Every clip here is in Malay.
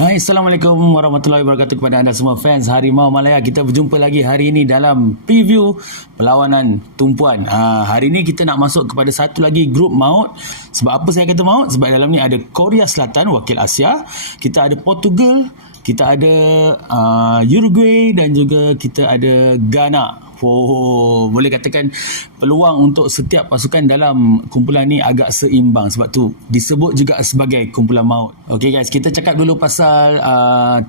Hai, Assalamualaikum warahmatullahi wabarakatuh kepada anda semua fans Harimau Malaya. Kita berjumpa lagi hari ini dalam preview perlawanan tumpuan. Hari ini kita nak masuk kepada satu lagi grup maut. Sebab apa saya kata maut? Sebab dalam ni ada Korea Selatan, wakil Asia. Kita ada Portugal, kita ada Uruguay dan juga kita ada Ghana. Boleh katakan peluang untuk setiap pasukan dalam kumpulan ni agak seimbang. Sebab tu disebut juga sebagai kumpulan maut. Okay guys, kita cakap dulu pasal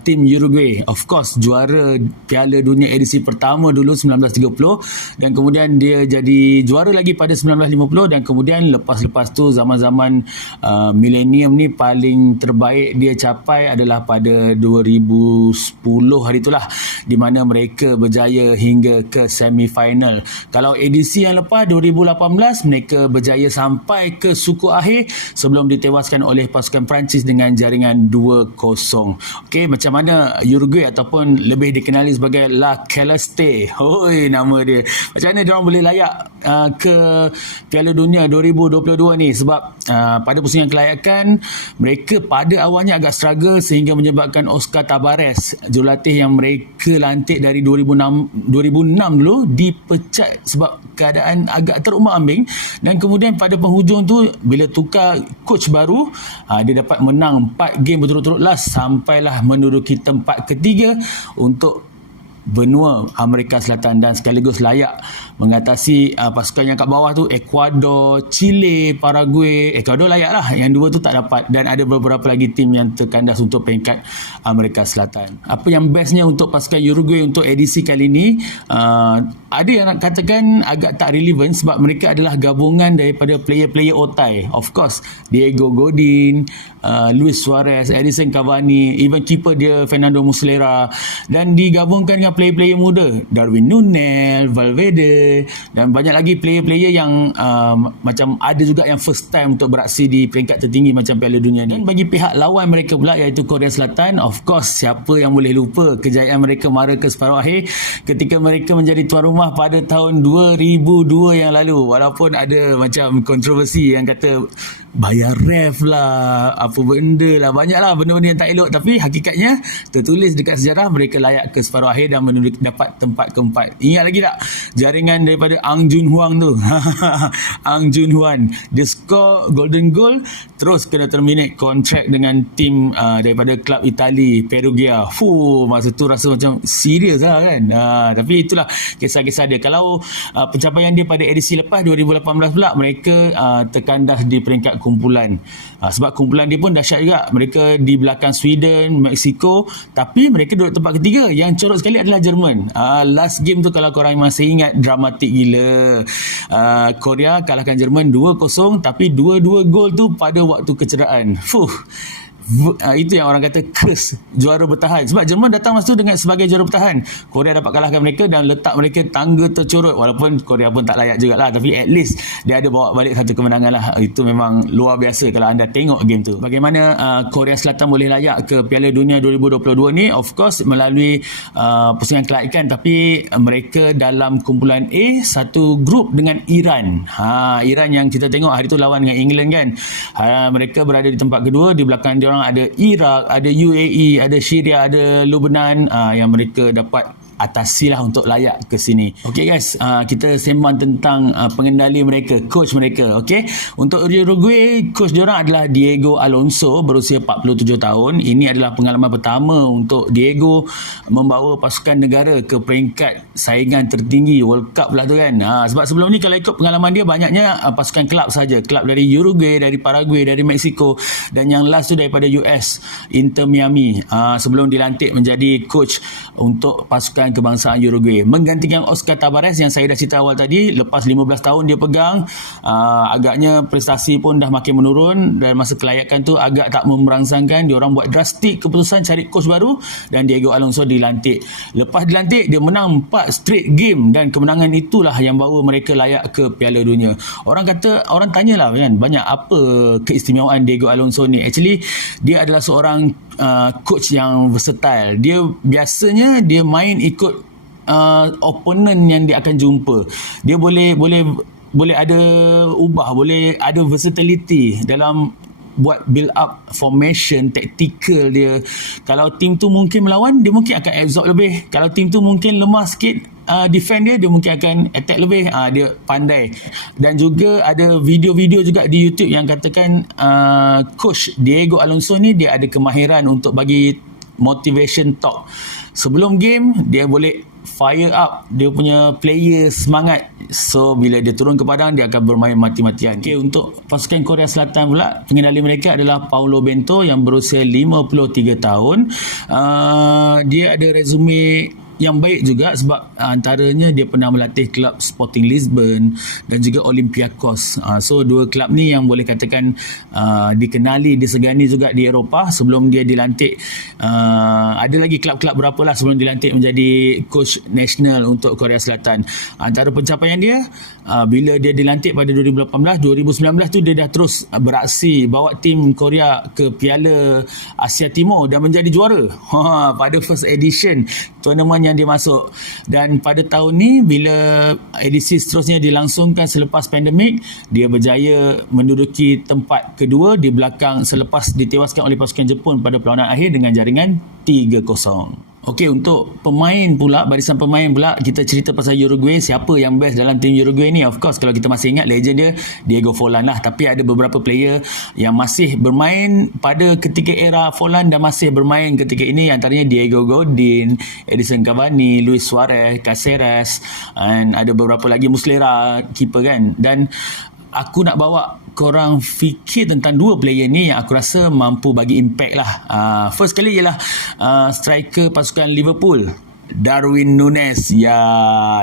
tim Uruguay. Of course, juara Piala Dunia edisi pertama dulu 1930 dan kemudian dia jadi juara lagi pada 1950 dan kemudian lepas-lepas tu zaman-zaman milenium ni paling terbaik dia capai adalah pada 2010 hari itulah, di mana mereka berjaya hingga ke semifinal. Kalau edisi yang lepas 2018 mereka berjaya sampai ke suku akhir sebelum ditewaskan oleh pasukan Perancis dengan jaringan 2-0. Okey, macam mana Uruguay ataupun lebih dikenali sebagai La Celeste, nama dia. Macam mana diorang boleh layak ke Piala Dunia 2022 ni? Sebab pada pusingan kelayakan mereka pada awalnya agak struggle sehingga menyebabkan Oscar Tabarez, jurulatih yang mereka lantik dari 2006 dulu, dipecat sebab keadaan agak terumbang-ambing. Dan kemudian pada penghujung tu bila tukar coach baru, dia dapat menang 4 game berturut-turut last sampailah menduduki tempat ketiga untuk benua Amerika Selatan dan sekaligus layak mengatasi pasukan yang kat bawah tu, Ecuador, Chile, Paraguay. Ecuador layak lah, yang dua tu tak dapat, dan ada beberapa lagi tim yang terkandas untuk peringkat Amerika Selatan. Apa yang bestnya untuk pasukan Uruguay untuk edisi kali ni, ada yang nak katakan agak tak relevan sebab mereka adalah gabungan daripada player-player otai. Of course, Diego Godin, Luis Suarez, Edison Cavani, even keeper dia Fernando Muslera, dan digabungkan dengan player-player muda, Darwin Núñez, Valverde, dan banyak lagi player-player yang macam ada juga yang first time untuk beraksi di peringkat tertinggi macam Piala Dunia ni. Dan bagi pihak lawan mereka pula iaitu Korea Selatan, of course siapa yang boleh lupa kejayaan mereka mara ke separuh akhir ketika mereka menjadi tuan rumah pada tahun 2002 yang lalu. Walaupun ada macam kontroversi yang kata bayar ref lah, apa benda lah, banyak lah benda-benda yang tak elok, tapi hakikatnya tertulis dekat sejarah mereka layak ke separuh akhir dan dapat tempat keempat. Ingat lagi tak jaringan daripada Ang Jun Huang tu? Ang Jun Huang dia score golden goal, terus kena terminate kontrak dengan tim daripada klub Itali, Perugia. Masa tu rasa macam serius lah kan. Tapi itulah kisah-kisah dia. Kalau pencapaian dia pada edisi lepas 2018 pula, mereka terkandas di peringkat kumpulan. Sebab kumpulan dia pun dahsyat juga. Mereka di belakang Sweden, Mexico, tapi mereka duduk tempat ketiga. Yang corot sekali adalah Jerman. Last game tu kalau korang masih ingat, dramatik gila. Korea kalahkan Jerman 2-0, tapi dua-dua gol tu pada waktu kecederaan. Itu yang orang kata curse juara bertahan. Sebab Jerman datang masa tu dengan sebagai juara bertahan, Korea dapat kalahkan mereka dan letak mereka tangga tercorot. Walaupun Korea pun tak layak jugalah, tapi at least dia ada bawa balik satu kemenangan lah. Itu memang luar biasa kalau anda tengok game tu. Bagaimana Korea Selatan boleh layak ke Piala Dunia 2022 ni? Of course melalui pusingan kelayakan, tapi mereka dalam kumpulan A satu grup dengan Iran. Iran yang kita tengok hari tu lawan dengan England kan. Mereka berada di tempat kedua. Di belakang dia orang ada Iraq, ada UAE, ada Syria, ada Lebanon, yang mereka dapat atasilah untuk layak ke sini. Okey guys, kita sembang tentang pengendali mereka, coach mereka. Okey, untuk Uruguay, coach diorang adalah Diego Alonso, berusia 47 tahun. Ini adalah pengalaman pertama untuk Diego membawa pasukan negara ke peringkat saingan tertinggi World Cup lah tu kan. Sebab sebelum ni kalau ikut pengalaman dia, banyaknya pasukan kelab saja, kelab dari Uruguay, dari Paraguay, dari Mexico, dan yang last tu daripada US, Inter Miami, sebelum dilantik menjadi coach untuk pasukan kebangsaan Uruguay, menggantikan Oscar Tabarez yang saya dah cerita awal tadi. Lepas 15 tahun dia pegang, agaknya prestasi pun dah makin menurun dan masa kelayakan tu agak tak memerangsangkan. Dia orang buat drastik keputusan cari coach baru dan Diego Alonso dilantik. Lepas dilantik, dia menang 4 straight game dan kemenangan itulah yang bawa mereka layak ke Piala Dunia. Orang tanyalah kan, banyak apa keistimewaan Diego Alonso ni? Actually dia adalah seorang coach yang versatile. Dia biasanya dia main ikut opponent yang dia akan jumpa. Dia boleh ada ubah, boleh ada versatility dalam buat build up formation, tactical dia. Kalau tim tu mungkin melawan, dia mungkin akan absorb lebih. Kalau tim tu mungkin lemah sikit, defend dia mungkin akan attack lebih. Dia pandai. Dan juga ada video-video juga di YouTube yang katakan coach Diego Alonso ni dia ada kemahiran untuk bagi motivation talk. Sebelum game dia boleh fire up dia punya player semangat. So bila dia turun ke padang dia akan bermain mati-matian. Okay, untuk pasukan Korea Selatan pula, pengendali mereka adalah Paulo Bento yang berusia 53 tahun. Dia ada resume yang baik juga sebab antaranya dia pernah melatih kelab Sporting Lisbon dan juga Olympiacos. So dua kelab ni yang boleh katakan dikenali, disegani juga di Eropah sebelum dia dilantik. Ada lagi kelab-kelab berapalah sebelum dilantik menjadi coach nasional untuk Korea Selatan. Antara pencapaian dia, bila dia dilantik pada 2018, 2019 tu dia dah terus beraksi bawa tim Korea ke Piala Asia Timur dan menjadi juara pada first edition tournament yang dia masuk. Dan pada tahun ni bila edisi seterusnya dilangsungkan selepas pandemik, dia berjaya menduduki tempat kedua di belakang selepas ditewaskan oleh pasukan Jepun pada perlawanan akhir dengan jaringan 3-0. Okey, untuk pemain pula, barisan pemain pula, kita cerita pasal Uruguay. Siapa yang best dalam tim Uruguay ni? Of course, kalau kita masih ingat legend dia, Diego Forlan lah. Tapi ada beberapa player yang masih bermain pada ketika era Forlan dan masih bermain ketika ini. Antaranya Diego Godin, Edison Cavani, Luis Suarez, Caceres, dan ada beberapa lagi, Muslera, keeper kan. Dan aku nak bawa korang fikir tentang dua player ni yang aku rasa mampu bagi impact lah. First kali ialah striker pasukan Liverpool, Darwin Núñez. Ya,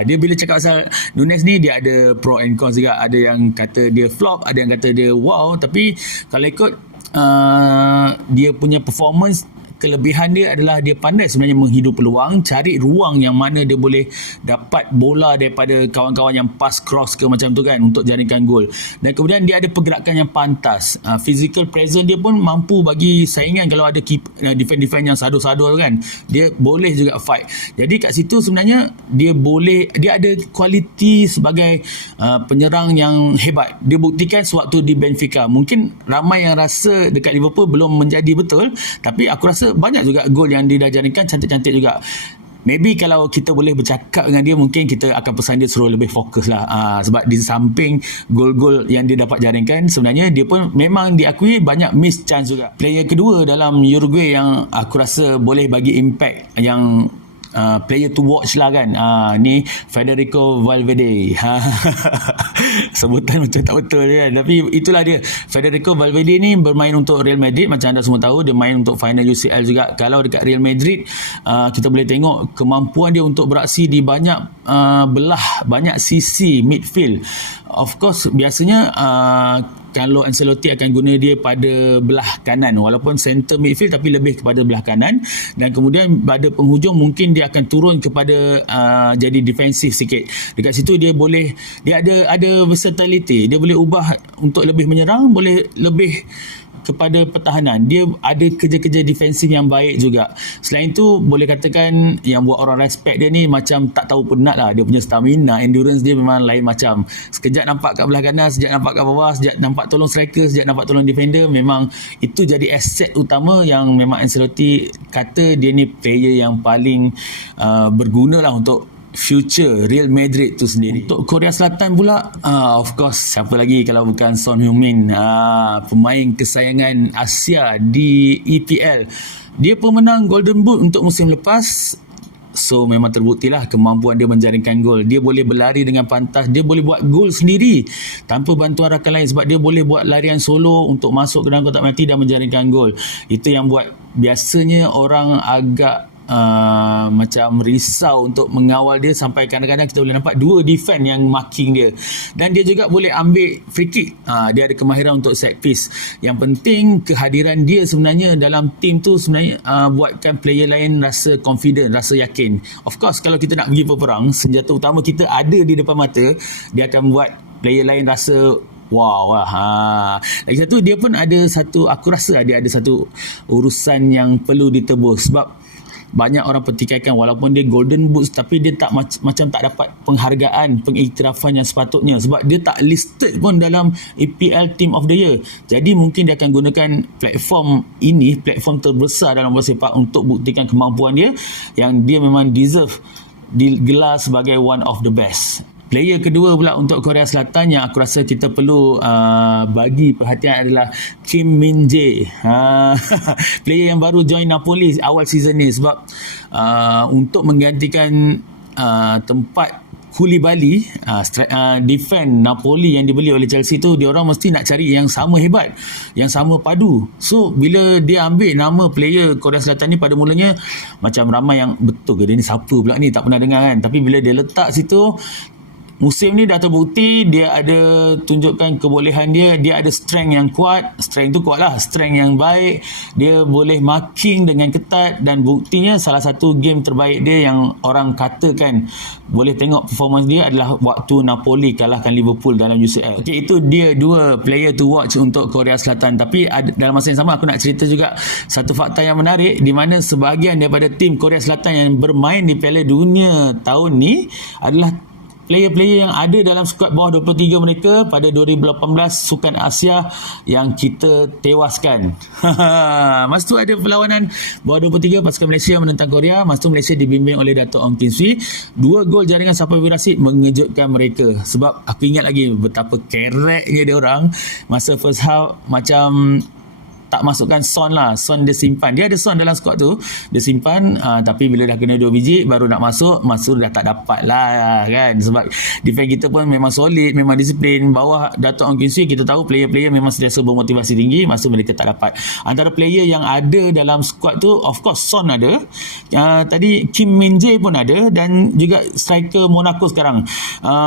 dia bila cakap pasal Núñez ni, dia ada pro and cons juga. Ada yang kata dia flop, ada yang kata dia wow. Tapi kalau ikut dia punya performance, kelebihan dia adalah dia pandai sebenarnya menghidup peluang, cari ruang yang mana dia boleh dapat bola daripada kawan-kawan yang pass cross ke macam tu kan untuk jaringkan gol. Dan kemudian dia ada pergerakan yang pantas. Physical presence dia pun mampu bagi saingan. Kalau ada defend-defend yang sado-sado kan, dia boleh juga fight. Jadi kat situ sebenarnya dia ada kualiti sebagai penyerang yang hebat. Dia buktikan sewaktu di Benfica. Mungkin ramai yang rasa dekat Liverpool belum menjadi betul, tapi aku rasa banyak juga gol yang dia dah jaringkan, cantik-cantik juga. Maybe kalau kita boleh bercakap dengan dia, mungkin kita akan pesan dia suruh lebih fokus lah. Sebab di samping gol-gol yang dia dapat jaringkan, sebenarnya dia pun memang diakui banyak miss chance juga. Player kedua dalam Uruguay yang aku rasa boleh bagi impact, yang player to watch lah kan, ni Federico Valverde. Sebutan macam tak betul kan, tapi itulah dia. Federico Valverde ni bermain untuk Real Madrid, macam anda semua tahu. Dia main untuk final UCL juga. Kalau dekat Real Madrid, kita boleh tengok kemampuan dia untuk beraksi di banyak belah, banyak sisi midfield. Of course, biasanya Carlo Ancelotti akan guna dia pada belah kanan, walaupun center midfield tapi lebih kepada belah kanan. Dan kemudian pada penghujung mungkin dia akan turun kepada jadi defensif sikit. Dekat situ dia ada versatility. Dia boleh ubah untuk lebih menyerang, boleh lebih kepada pertahanan. Dia ada kerja-kerja defensif yang baik juga. Selain tu boleh katakan yang buat orang respect dia ni macam tak tahu penat lah. Dia punya stamina, endurance dia memang lain macam. Sekejap nampak kat belah kanan, sekejap nampak kat bawah, sekejap nampak tolong striker, sekejap nampak tolong defender. Memang itu jadi aset utama yang memang Ancelotti kata dia ni player yang paling berguna lah untuk future Real Madrid tu sendiri. Untuk Korea Selatan pula, of course, siapa lagi kalau bukan Son Heung-min, pemain kesayangan Asia di EPL. Dia pemenang Golden Boot untuk musim lepas. So memang terbuktilah kemampuan dia menjaringkan gol. Dia boleh berlari dengan pantas, dia boleh buat gol sendiri tanpa bantuan rakan lain, sebab dia boleh buat larian solo untuk masuk ke dalam kotak penalti dan menjaringkan gol. Itu yang buat biasanya orang agak macam risau untuk mengawal dia, sampai kadang-kadang kita boleh nampak dua defend yang marking dia. Dan dia juga boleh ambil free kick. Dia ada kemahiran untuk set piece. Yang penting kehadiran dia sebenarnya dalam tim tu sebenarnya buatkan player lain rasa confident, rasa yakin. Of course, kalau kita nak pergi berperang, senjata utama kita ada di depan mata, dia akan buat player lain rasa wow lah. Lagi satu, dia pun ada satu, aku rasa dia ada satu urusan yang perlu ditebus. Sebab banyak orang pertikaikan walaupun dia golden boots, tapi dia tak macam tak dapat penghargaan, pengiktirafan yang sepatutnya sebab dia tak listed pun dalam EPL Team of the Year. Jadi mungkin dia akan gunakan platform ini, platform terbesar dalam bola sepak untuk buktikan kemampuan dia yang dia memang deserve digelar sebagai one of the best. Player kedua pula untuk Korea Selatan yang aku rasa kita perlu bagi perhatian adalah Kim Min Jae. Player yang baru join Napoli awal season ni sebab untuk menggantikan tempat Koulibaly, defend Napoli yang dibeli oleh Chelsea tu, dia orang mesti nak cari yang sama hebat, yang sama padu. So bila dia ambil nama player Korea Selatan ni, pada mulanya macam ramai yang betul ke dia ni siapa pula ni, tak pernah dengar kan. Tapi bila dia letak situ, musim ni dah terbukti dia ada tunjukkan kebolehan dia. Dia ada strength yang kuat. Strength tu kuat lah, strength yang baik. Dia boleh marking dengan ketat dan buktinya salah satu game terbaik dia yang orang katakan boleh tengok performance dia adalah waktu Napoli kalahkan Liverpool dalam UCL. Okay, itu dia dua player to watch untuk Korea Selatan. Tapi dalam masa yang sama aku nak cerita juga satu fakta yang menarik di mana sebahagian daripada tim Korea Selatan yang bermain di Piala Dunia tahun ni adalah player-player yang ada dalam skuad bawah 23 mereka pada 2018 Sukan Asia yang kita tewaskan. Masa tu ada perlawanan bawah 23 pasukan Malaysia menentang Korea. Masa tu Malaysia dibimbing oleh Dato' Ong Kim Swee. 2 gol jaringan Sapawi Rashid mengejutkan mereka. Sebab aku ingat lagi betapa kereknya dia orang masa first half, macam tak masukkan Son lah. Son dia simpan. Dia ada Son dalam skuad tu. Dia simpan. Tapi bila dah kena 2 biji baru nak masuk dah tak dapat lah kan. Sebab defense kita pun memang solid, memang disiplin. Bawah Dato' Ong Kim Swee kita tahu player-player memang sentiasa bermotivasi tinggi. Masa mereka tak dapat. Antara player yang ada dalam skuad tu, of course Son ada. Tadi Kim Min Jae pun ada. Dan juga striker Monaco sekarang,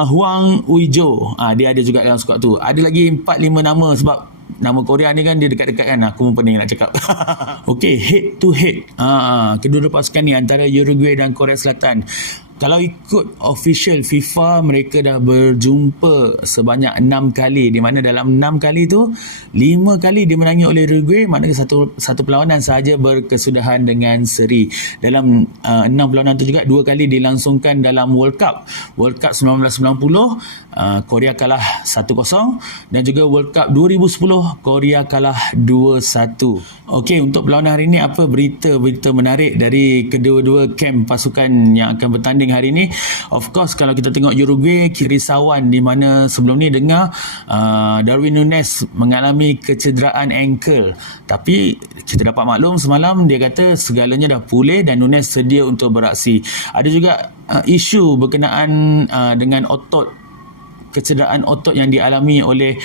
Hwang Ui-jo. Dia ada juga dalam skuad tu. Ada lagi 4-5 nama sebab nama Korea ni kan dia dekat-dekat kan. Aku pun pening nak cakap. Okay, head to head. Kedua-dua pasukan ni antara Uruguay dan Korea Selatan. Kalau ikut official FIFA, mereka dah berjumpa sebanyak 6 kali. Di mana dalam 6 kali tu, 5 kali dimenangi oleh Uruguay. Maknanya satu perlawanan sahaja berkesudahan dengan seri. Dalam 6 perlawanan tu juga 2 kali dilangsungkan dalam World Cup. World Cup 1990, Korea kalah 1-0. Dan juga World Cup 2010, Korea kalah 2-1. Okey, untuk perlawanan hari ini, apa berita-berita menarik dari kedua-dua kamp pasukan yang akan bertanding hari ini? Of course, kalau kita tengok Uruguay, risauan di mana sebelum ni dengar Darwin Núñez mengalami kecederaan ankle. Tapi kita dapat maklum semalam dia kata segalanya dah pulih dan Núñez sedia untuk beraksi. Ada juga isu berkenaan dengan kecederaan otot yang dialami oleh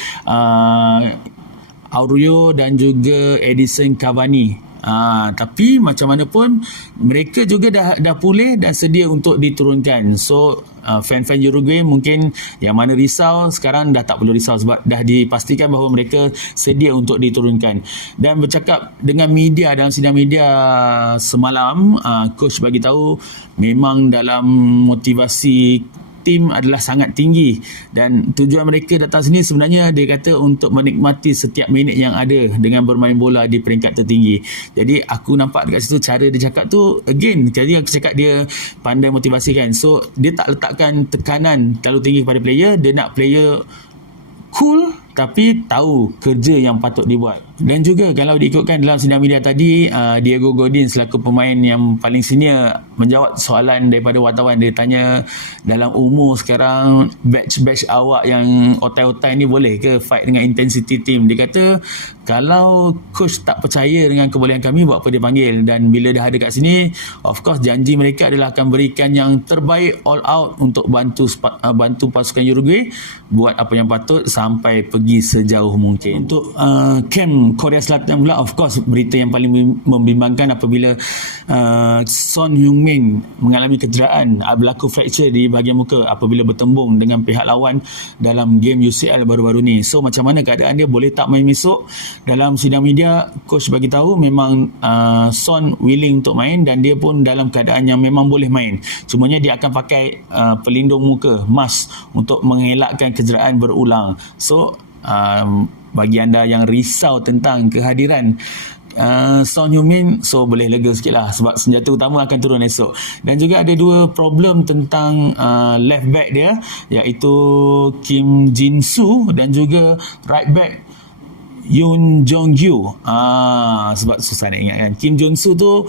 Aurelio dan juga Edison Cavani. Tapi macam mana pun mereka juga dah pulih dan sedia untuk diturunkan. So fan-fan Uruguay mungkin yang mana risau, sekarang dah tak perlu risau sebab dah dipastikan bahawa mereka sedia untuk diturunkan. Dan bercakap dengan media dalam sidang media semalam, coach bagi tahu memang dalam motivasi tim adalah sangat tinggi dan tujuan mereka datang sini sebenarnya dia kata untuk menikmati setiap minit yang ada dengan bermain bola di peringkat tertinggi. Jadi aku nampak dekat situ cara dia cakap tu, again jadi aku cakap dia pandai motivasikan. So dia tak letakkan tekanan terlalu tinggi kepada player, dia nak player cool tapi tahu kerja yang patut dibuat. Dan juga kalau diikutkan dalam sidang media tadi, Diego Godin selaku pemain yang paling senior menjawab soalan daripada wartawan. Dia tanya, dalam umur sekarang batch awak yang otai-otai ni boleh ke fight dengan intensity team? Dia kata kalau coach tak percaya dengan kebolehan kami, buat apa dia panggil? Dan bila dah ada kat sini, of course janji mereka adalah akan berikan yang terbaik all out untuk bantu pasukan Uruguay buat apa yang patut sampai pergi sejauh mungkin. Untuk camp Korea Selatan pula, of course berita yang paling membimbangkan apabila Son Heung-min mengalami kecederaan, berlaku fracture di bahagian muka apabila bertembung dengan pihak lawan dalam game UCL baru-baru ni. So macam mana keadaan dia, boleh tak main besok? Dalam sidang media coach bagi tahu memang Son willing untuk main dan dia pun dalam keadaan yang memang boleh main. Cumanya dia akan pakai pelindung muka, mask, untuk mengelakkan kecederaan berulang. So bagi anda yang risau tentang kehadiran Son Heung-min, so boleh lega sikit lah sebab senjata utama akan turun esok. Dan juga ada dua problem tentang left back dia, iaitu Kim Jin-soo dan juga right back Yoon Jong-gyu. Sebab susah nak ingat kan. Kim Jong-soo tu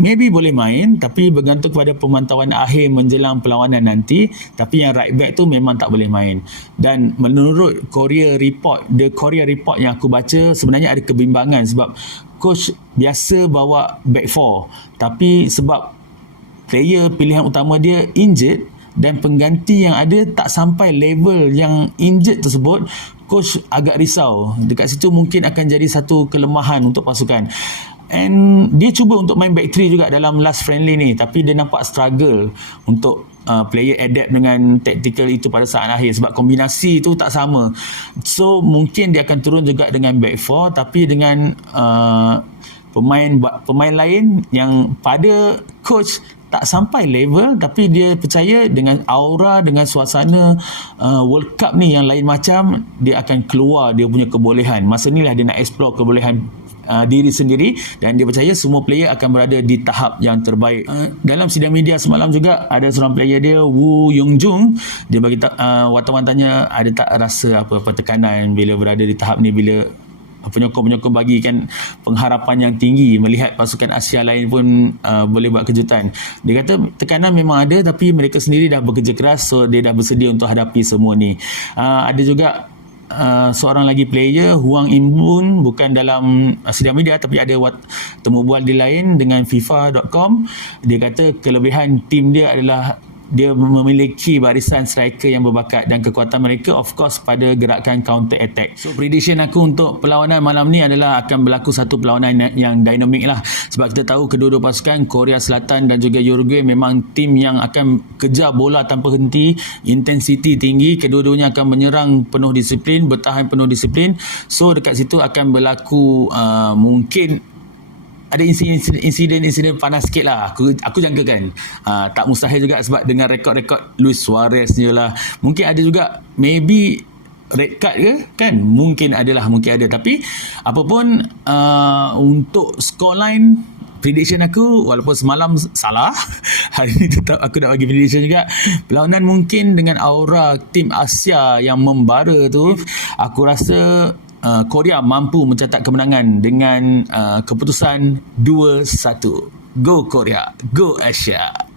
maybe boleh main, tapi bergantung kepada pemantauan akhir menjelang perlawanan nanti. Tapi yang right back tu memang tak boleh main. Dan menurut The Korea Report yang aku baca, sebenarnya ada kebimbangan sebab coach biasa bawa back four, tapi sebab player pilihan utama dia injured dan pengganti yang ada tak sampai level yang injured tersebut, coach agak risau. Dekat situ mungkin akan jadi satu kelemahan untuk pasukan. And dia cuba untuk main back 3 juga dalam last friendly ni, tapi dia nampak struggle untuk player adapt dengan tactical itu pada saat akhir sebab kombinasi itu tak sama. So mungkin dia akan turun juga dengan back 4, tapi dengan pemain lain yang pada coach tak sampai level, tapi dia percaya dengan aura, dengan suasana World Cup ni yang lain macam, dia akan keluar dia punya kebolehan. Masa ni lah dia nak explore kebolehan diri sendiri, dan dia percaya semua player akan berada di tahap yang terbaik. Dalam sidang media semalam juga ada seorang player dia, Woo Young-jung, dia bagi wartawan tanya ada tak rasa apa-apa tekanan bila berada di tahap ni, bila penyokong-penyokong bagikan pengharapan yang tinggi melihat pasukan Asia lain pun boleh buat kejutan. Dia kata tekanan memang ada, tapi mereka sendiri dah bekerja keras, so dia dah bersedia untuk hadapi semua ni. Ada juga seorang lagi player, Hwang In-bun, bukan dalam sidang media tapi ada temu bual di lain dengan FIFA.com. Dia kata kelebihan tim dia adalah dia memiliki barisan striker yang berbakat, dan kekuatan mereka of course pada gerakan counter attack. So prediction aku untuk perlawanan malam ni adalah akan berlaku satu perlawanan yang dinamik lah, sebab kita tahu kedua-dua pasukan Korea Selatan dan juga Uruguay memang tim yang akan kejar bola tanpa henti, intensiti tinggi, kedua-duanya akan menyerang penuh disiplin, bertahan penuh disiplin. So dekat situ akan berlaku mungkin ada insiden panas sikit lah. Aku jangkakan. Tak mustahil juga sebab dengan rekod-rekod Luis Suarez ni lah. Mungkin ada juga maybe red card ke kan? Mungkin ada. Tapi apapun, untuk scoreline prediction aku, walaupun semalam salah, hari ni tetap aku nak bagi prediction juga. Perlawanan mungkin dengan aura tim Asia yang membara tu, aku rasa Korea mampu mencatat kemenangan dengan keputusan 2-1. Go Korea, go Asia.